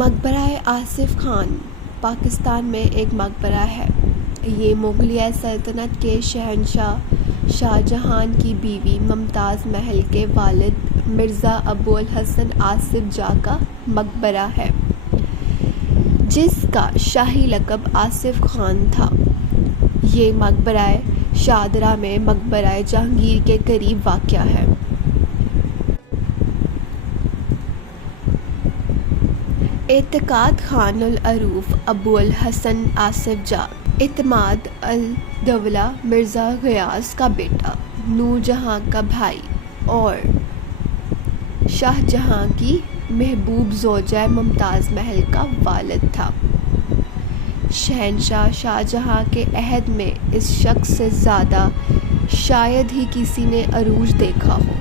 مقبرہ آصف خان پاکستان میں ایک مقبرہ ہے۔ یہ مغلیہ سلطنت کے شہنشاہ شاہ جہان کی بیوی ممتاز محل کے والد مرزا ابو الحسن آصف جاہ کا مقبرہ ہے، جس کا شاہی لقب آصف خان تھا۔ یہ مقبرہ شاہدرہ میں مقبرہ جہانگیر کے قریب واقع ہے۔ اعتقاد خان العروف ابو الحسن آصف جاہ اعتماد الدولہ مرزا غیاث کا بیٹا، نور جہاں کا بھائی اور شاہ جہاں کی محبوب زوجہ ممتاز محل کا والد تھا۔ شہنشاہ شاہ جہاں کے عہد میں اس شخص سے زیادہ شاید ہی کسی نے عروج دیکھا ہو۔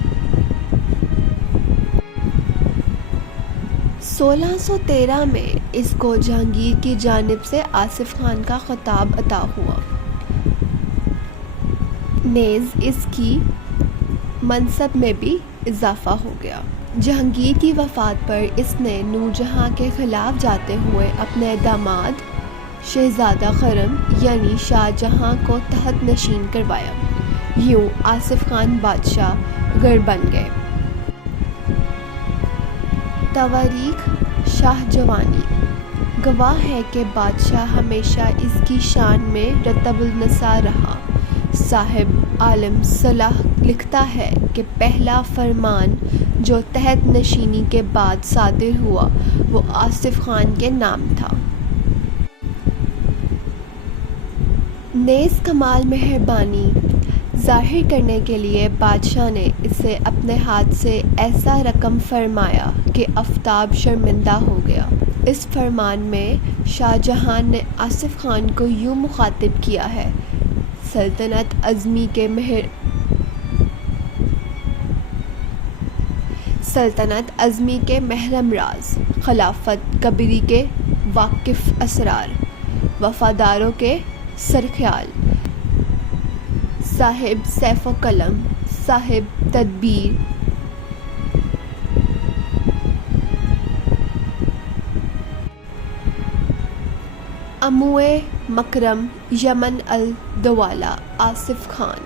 1613 میں اس کو جہانگیر کی جانب سے آصف خان کا خطاب عطا ہوا، نیز اس کی منصب میں بھی اضافہ ہو گیا۔ جہانگیر کی وفات پر اس نے نور جہاں کے خلاف جاتے ہوئے اپنے داماد شہزادہ خرم یعنی شاہ جہاں کو تحت نشین کروایا۔ یوں آصف خان بادشاہ گر بن گئے۔ تواریخ شاہ جوانی گواہ ہے کہ بادشاہ ہمیشہ اس کی شان میں رطب النساء رہا۔ صاحب عالم صلاح لکھتا ہے کہ پہلا فرمان جو تحت نشینی کے بعد صادر ہوا وہ آصف خان کے نام تھا۔ نیز کمال مہربانی ظاہر کرنے کے لیے بادشاہ نے اسے اپنے ہاتھ سے ایسا رقم فرمایا کہ آفتاب شرمندہ ہو گیا۔ اس فرمان میں شاہ جہان نے آصف خان کو یوں مخاطب کیا ہے: سلطنت عظمی کے محرم راز، خلافت کبری کے واقف اسرار، وفاداروں کے سرخیال، صاحب سیف و قلم، صاحب تدبیر، اموئے مکرم یمن الدولہ آصف خان۔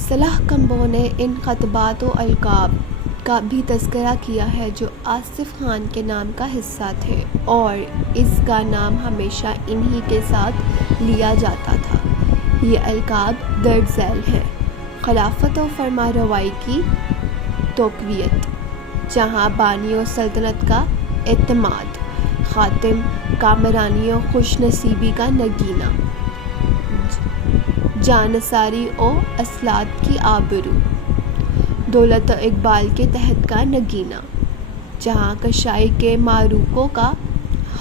صلاح کمبو نے ان خطبات و القاب کا بھی تذکرہ کیا ہے جو آصف خان کے نام کا حصہ تھے، اور اس کا نام ہمیشہ انہی کے ساتھ لیا جاتا تھا۔ یہ القاب درج ذیل ہیں: خلافت و فرما روائی کی توقیت، جہاں بانی و سلطنت کا اعتماد، خاتم کامرانی و خوش نصیبی کا نگینہ، جانثاری و اصالت کی آبرو، دولت و اقبال کے تحت کا نگینہ، جہاں کشائی کے معروکوں کا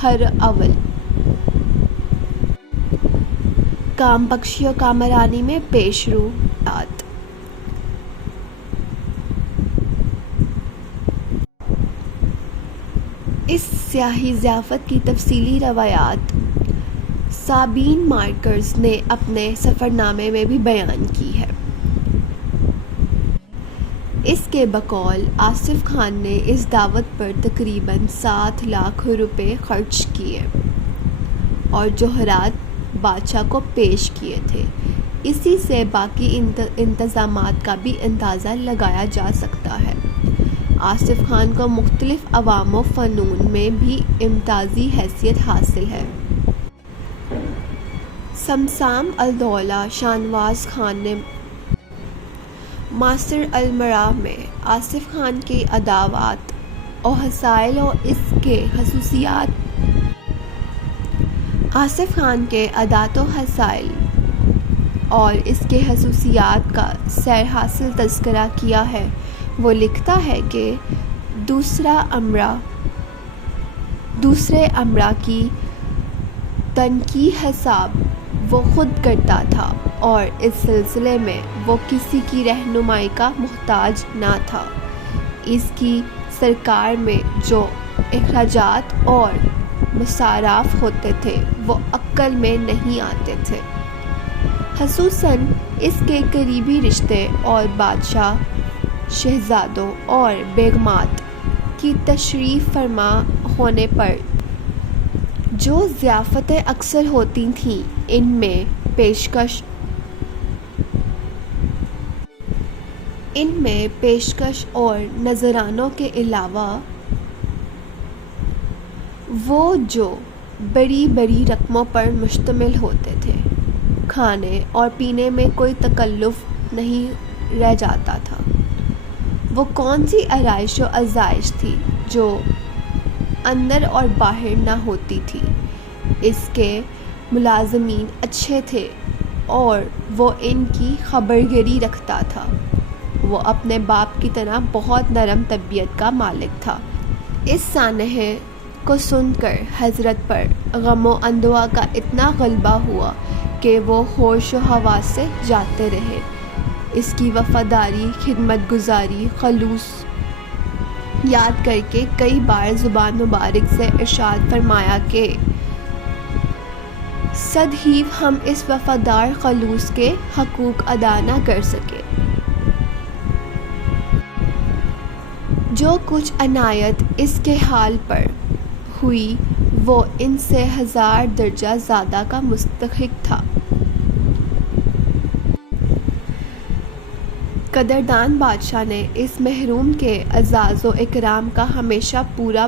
ہر اول، کام بخشی و کامرانی میں پیش رو داد۔ اس سیاہی ضیافت کی تفصیلی روایات سابین مارکرز نے اپنے سفرنامے میں بھی بیان کی ہے۔ اس کے بقول آصف خان نے اس دعوت پر تقریباً 7 لاکھ روپے خرچ کیے اور جوہرات بادشاہ کو پیش کیے تھے۔ اسی سے باقی انتظامات کا بھی اندازہ لگایا جا سکتا ہے۔ آصف خان کو مختلف عوام و فنون میں بھی امتیازی حیثیت حاصل ہے۔ سمسام الدولہ شاہنواز خان نے ماسر المراح میں آصف خان کی ادوات و حصائل و اس کے خصوصیات، آصف خان کے ادوات و حصائل اور اس کے خصوصیات کا سیر حاصل تذکرہ کیا ہے۔ وہ لکھتا ہے کہ دوسرے امرا کی تنقیح حساب وہ خود کرتا تھا اور اس سلسلے میں وہ کسی کی رہنمائی کا محتاج نہ تھا۔ اس کی سرکار میں جو اخراجات اور مصارف ہوتے تھے وہ عقل میں نہیں آتے تھے، خصوصاً اس کے قریبی رشتے اور بادشاہ، شہزادوں اور بیگمات کی تشریف فرما ہونے پر جو ضیافتیں اکثر ہوتی تھیں ان میں پیشکش اور نذرانوں کے علاوہ وہ جو بڑی بڑی رقموں پر مشتمل ہوتے تھے، کھانے اور پینے میں کوئی تکلف نہیں رہ جاتا تھا۔ وہ کون سی آرائش و افزائش تھی جو اندر اور باہر نہ ہوتی تھی۔ اس کے ملازمین اچھے تھے اور وہ ان کی خبرگیری رکھتا تھا۔ وہ اپنے باپ کی طرح بہت نرم طبیعت کا مالک تھا۔ اس سانحے کو سن کر حضرت پر غم و اندوہ کا اتنا غلبہ ہوا کہ وہ ہوش و حواس سے جاتے رہے۔ اس کی وفاداری، خدمت گزاری، خلوص یاد کر کے کئی بار زبان مبارک سے ارشاد فرمایا کہ صد ہیو ہم اس وفادار خلوص کے حقوق ادا نہ کر سکے۔ جو کچھ عنایت اس کے حال پر ہوئی وہ ان سے 1000 درجہ زیادہ کا مستحق تھا۔ قدردان بادشاہ نے اس محروم کے اعزاز و اکرام کا ہمیشہ پورا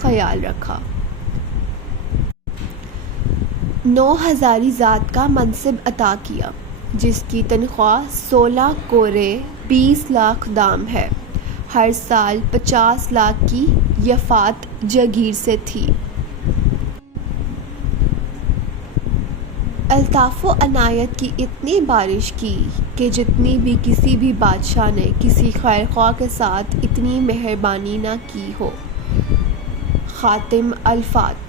خیال رکھا۔ 9 ہزاری ذات کا منصب عطا کیا، جس کی تنخواہ 16 کورے 20 لاکھ دام ہے۔ ہر سال 50 لاکھ کی یفات جگیر سے تھی۔ الطاف و عنایت کی اتنی بارش کی کہ جتنی بھی کسی بھی بادشاہ نے کسی خیر خواہ کے ساتھ اتنی مہربانی نہ کی ہو۔ خاتم الفات۔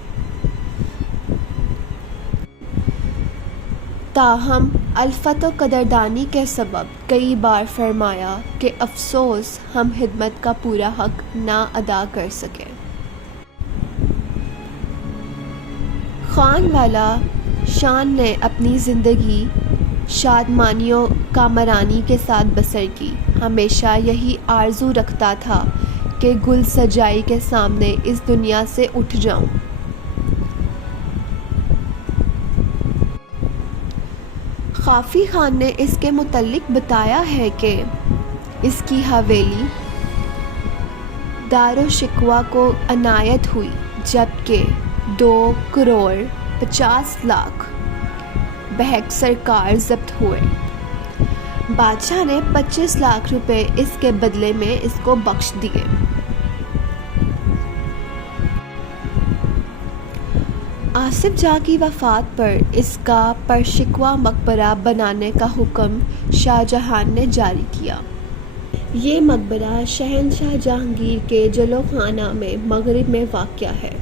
تاہم الفت و قدردانی کے سبب کئی بار فرمایا کہ افسوس ہم خدمت کا پورا حق نہ ادا کر سکے۔ خان والا شان نے اپنی زندگی شادمانیوں کامرانی کے ساتھ بسر کی۔ ہمیشہ یہی آرزو رکھتا تھا کہ گل سجائی کے سامنے اس دنیا سے اٹھ جاؤں۔ خافی خان نے اس کے متعلق بتایا ہے کہ اس کی حویلی دار و شکوہ کو عنایت ہوئی جبکہ 2 کروڑ 50 لاکھ بحق سرکار ضبط ہوئے۔ بادشاہ نے 25 لاکھ روپے اس کے بدلے میں اس کو بخش دیے۔ آصف جاں کی وفات پر اس کا پرشکوہ مقبرہ بنانے کا حکم شاہ جہاں نے جاری کیا۔ یہ مقبرہ شہنشاہ جہانگیر کے جلو خانہ میں مغرب میں واقع ہے۔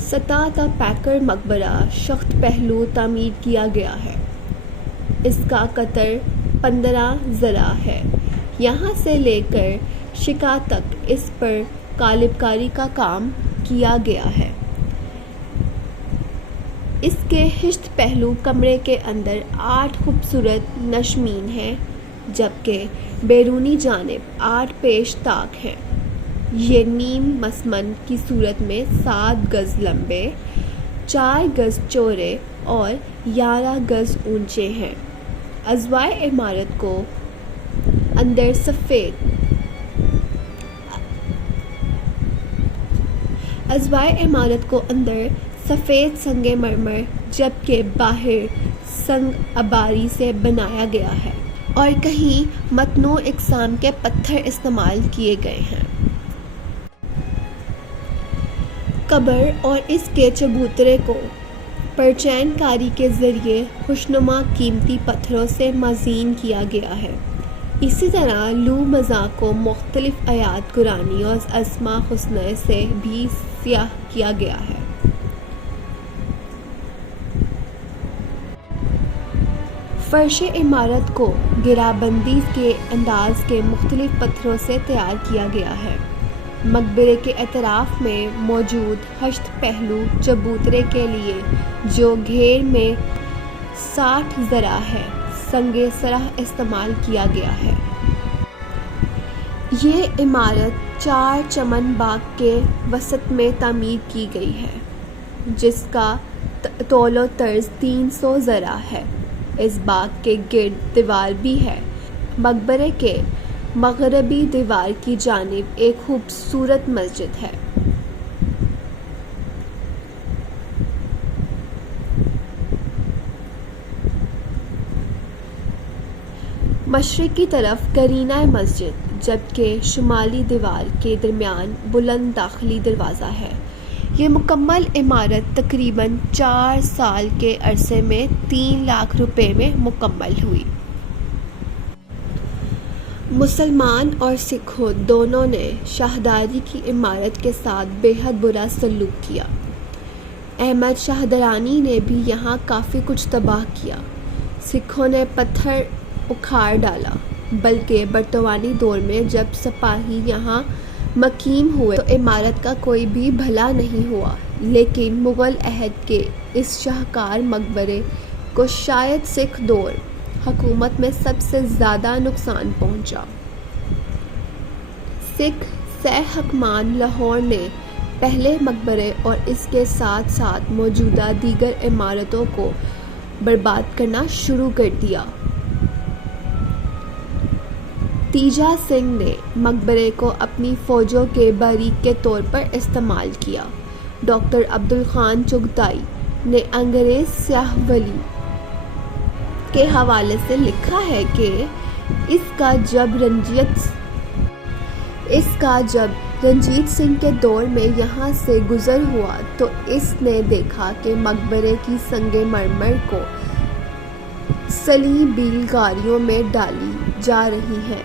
سطح کا پیکر مقبرہ شخت پہلو تعمیر کیا گیا ہے۔ اس کا قطر 15 ذراع ہے۔ یہاں سے لے کر شقہ تک اس پر قالب کاری کا کام کیا گیا ہے۔ اس کے ہشت پہلو کمرے کے اندر 8 خوبصورت نشمین ہیں جبکہ بیرونی جانب 8 پیش طاق ہیں۔ یہ نیم مسمن کی صورت میں 7 گز لمبے، 4 گز چوڑے اور 11 گز اونچے ہیں۔ اضواء عمارت کو اندر سفید سنگ مرمر جبکہ باہر سنگ عباری سے بنایا گیا ہے اور کہیں متنوع اقسام کے پتھر استعمال کیے گئے ہیں۔ قبر اور اس کے چبوترے کو پرچین کاری کے ذریعے خوشنما قیمتی پتھروں سے مزین کیا گیا ہے۔ اسی طرح لو مزاح کو مختلف آیات قرآنی اور اسماء حسنی سے بھی سیاہ کیا گیا ہے۔ فرش عمارت کو گرہ-بندی کے انداز کے مختلف پتھروں سے تیار کیا گیا ہے۔ مقبرے کے اطراف میں موجود ہشت پہلو چبوترے کے لیے جو گھیر میں 60 ذراع ہے، سنگ سرح استعمال کیا گیا ہے۔ یہ عمارت 4 چمن باغ کے وسط میں تعمیر کی گئی ہے، جس کا طول و طرز 300 ذرا ہے۔ اس باغ کے گرد دیوار بھی ہے۔ مقبرے کے مغربی دیوار کی جانب ایک خوبصورت مسجد ہے۔ مشرق کی طرف قرینہ مسجد، جبکہ شمالی دیوار کے درمیان بلند داخلی دروازہ ہے۔ یہ مکمل عمارت تقریباً 4 سال کے عرصے میں 3 لاکھ روپے میں مکمل ہوئی۔ مسلمان اور سکھوں دونوں نے شاہداری کی عمارت کے ساتھ بے حد برا سلوک کیا۔ احمد شاہ درانی نے بھی یہاں کافی کچھ تباہ کیا۔ سکھوں نے پتھر اکھاڑ ڈالا، بلکہ برطانوی دور میں جب سپاہی یہاں مقیم ہوئے تو عمارت کا کوئی بھی بھلا نہیں ہوا، لیکن مغل عہد کے اس شاہکار مقبرے کو شاید سکھ دور حکومت میں سب سے زیادہ نقصان پہنچا۔ سکھ سہ حکمان لاہور نے پہلے مقبرے اور اس کے ساتھ ساتھ موجودہ دیگر عمارتوں کو برباد کرنا شروع کر دیا۔ تیجا سنگھ نے مقبرے کو اپنی فوجوں کے باریک کے طور پر استعمال کیا۔ ڈاکٹر عبدالخان چغتائی نے انگریز سیاح ولی کے حوالے سے لکھا ہے کہ اس کا جب رنجیت سنگھ کے دور میں یہاں سے گزر ہوا تو اس نے دیکھا کہ مقبرے کی سنگ مرمر کو سلی بیل گاڑیوں میں ڈالی جا رہی ہے،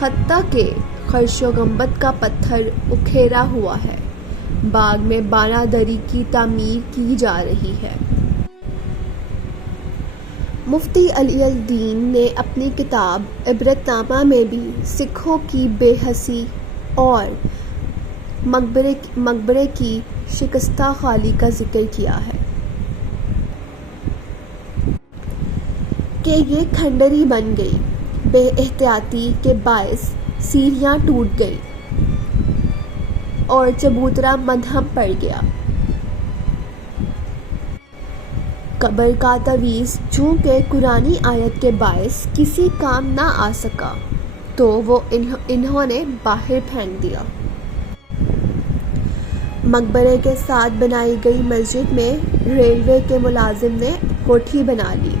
حتیٰ کہ خرش و گنبد کا پتھر اکھیرا ہوا ہے۔ باغ میں بانہ دری کی تعمیر کی جا رہی ہے۔ مفتی علی الدین نے اپنی کتاب عبرت نامہ میں بھی سکھوں کی بے حسی اور مقبرے کی شکستہ خالی کا ذکر کیا ہے کہ یہ کھنڈری بن گئی، بے احتیاطی کے باعث سیڑھیاں ٹوٹ گئیں اور چبوترا مدھم پڑ گیا۔ قبر کا تعویذ چونکہ قرآنی آیت کے باعث کسی کام نہ آ سکا تو وہ انہوں نے باہر پھینک دیا۔ مقبرے کے ساتھ بنائی گئی مسجد میں ریلوے کے ملازم نے کوٹھی بنا لی۔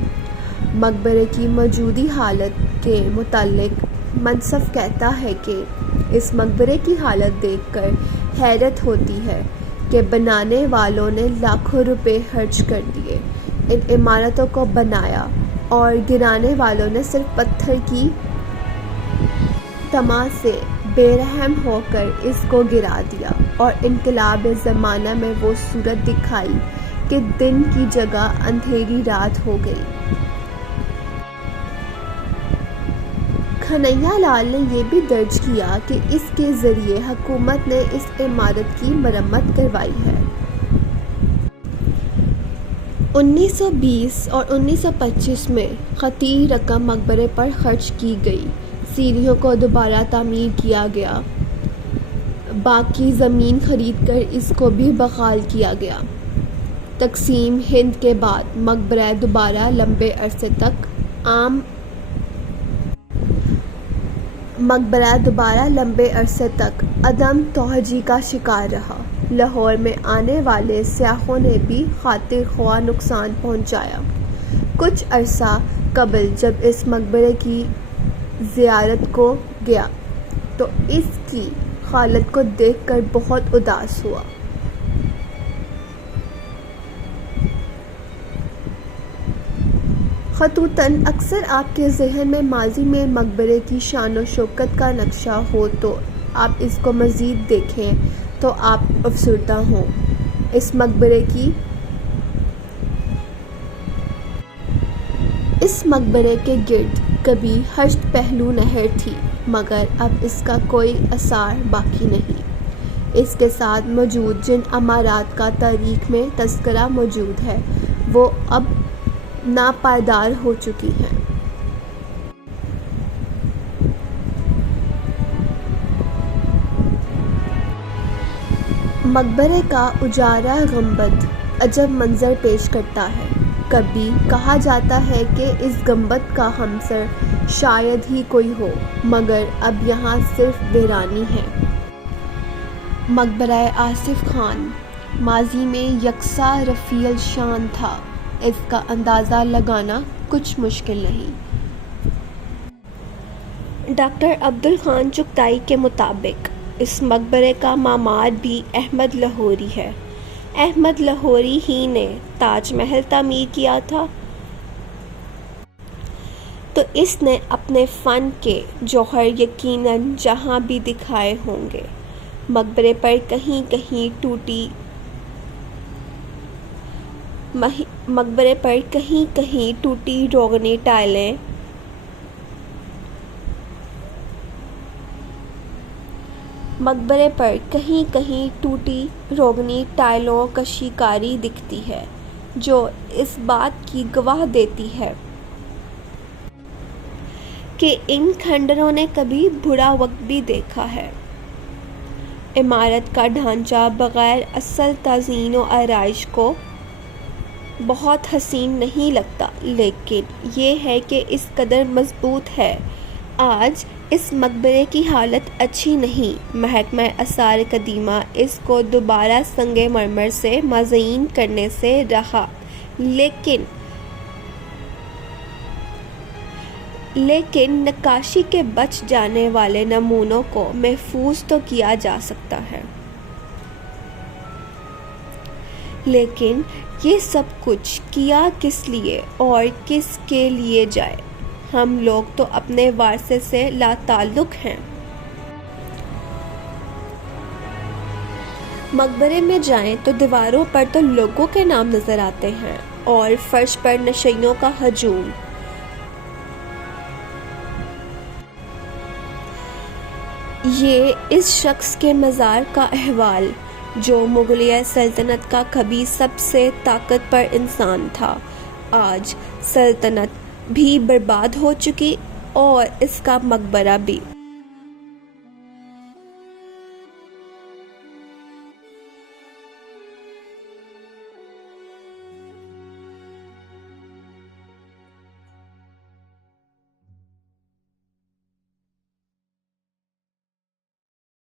مقبرے کی موجودہ حالت کے متعلق منصف کہتا ہے کہ اس مقبرے کی حالت دیکھ کر حیرت ہوتی ہے کہ بنانے والوں نے لاکھوں روپے خرچ کر دیے، ان عمارتوں کو بنایا اور گرانے والوں نے صرف پتھر کی طمع سے بے رحم ہو کر اس کو گرا دیا اور انقلاب زمانہ میں وہ صورت دکھائی کہ دن کی جگہ اندھیری رات ہو گئی۔ کھنیا لال نے یہ بھی درج کیا کہ اس کے ذریعے حکومت نے اس عمارت کی مرمت کروائی ہے۔ 1920 اور 1925 میں خطیر رقم مقبرے پر خرچ کی گئی، سیڑھیوں کو دوبارہ تعمیر کیا گیا، باقی زمین خرید کر اس کو بھی بحال کیا گیا۔ تقسیم ہند کے بعد مقبرہ دوبارہ لمبے عرصے تک عدم توجہی کا شکار رہا۔ لاہور میں آنے والے سیاحوں نے بھی خاطر خواہ نقصان پہنچایا۔ کچھ عرصہ قبل جب اس مقبرے کی زیارت کو گیا تو اس کی حالت کو دیکھ کر بہت اداس ہوا۔ خطوطاً اکثر آپ کے ذہن میں ماضی میں مقبرے کی شان و شوکت کا نقشہ ہو تو آپ اس کو مزید دیکھیں تو آپ افسردہ ہوں۔ اس مقبرے کے گرد کبھی ہشت پہلو نہر تھی، مگر اب اس کا کوئی اثار باقی نہیں۔ اس کے ساتھ موجود جن عمارات کا تاریخ میں تذکرہ موجود ہے وہ اب ناپائیدار ہو چکی ہیں۔ مقبرے کا اجالا گنبد عجب منظر پیش کرتا ہے۔ کبھی کہا جاتا ہے کہ اس گنبد کا ہمسر شاید ہی کوئی ہو، مگر اب یہاں صرف ویرانی ہے۔ مقبرہ آصف خان ماضی میں یکساں رفیع الشان تھا، اس کا اندازہ لگانا کچھ مشکل نہیں۔ ڈاکٹر عبدالخان چغتائی کے مطابق اس مقبرے کا معمار بھی احمد لاہوری ہے۔ احمد لاہوری ہی نے تاج محل تعمیر کیا تھا، تو اس نے اپنے فن کے جوہر یقیناً جہاں بھی دکھائے ہوں گے۔ مقبرے پر کہیں کہیں ٹوٹی روغنی ٹائلیں، مقبرے پر کہیں کہیں ٹوٹی روغنی ٹائلوں کشی کاری دکھتی ہے، جو اس بات کی گواہ دیتی ہے کہ ان کھنڈروں نے کبھی برا وقت بھی دیکھا ہے۔ عمارت کا ڈھانچہ بغیر اصل تزئین و آرائش کو بہت حسین نہیں لگتا، لیکن یہ ہے کہ اس قدر مضبوط ہے۔ آج اس مقبرے کی حالت اچھی نہیں۔ محکمہ آثار قدیمہ اس کو دوبارہ سنگ مرمر سے مزین کرنے سے رہا، لیکن نقاشی کے بچ جانے والے نمونوں کو محفوظ تو کیا جا سکتا ہے۔ لیکن یہ سب کچھ کیا کس لیے اور کس کے لیے جائے؟ ہم لوگ تو اپنے ورثے سے لاتعلق ہیں۔ مقبرے میں جائیں تو دیواروں پر تو لوگوں کے نام نظر آتے ہیں اور فرش پر نشیوں کا ہجوم۔ یہ اس شخص کے مزار کا احوال جو مغلیہ سلطنت کا کبھی سب سے طاقتور انسان تھا۔ آج سلطنت بھی برباد ہو چکی اور اس کا مقبرہ بھی۔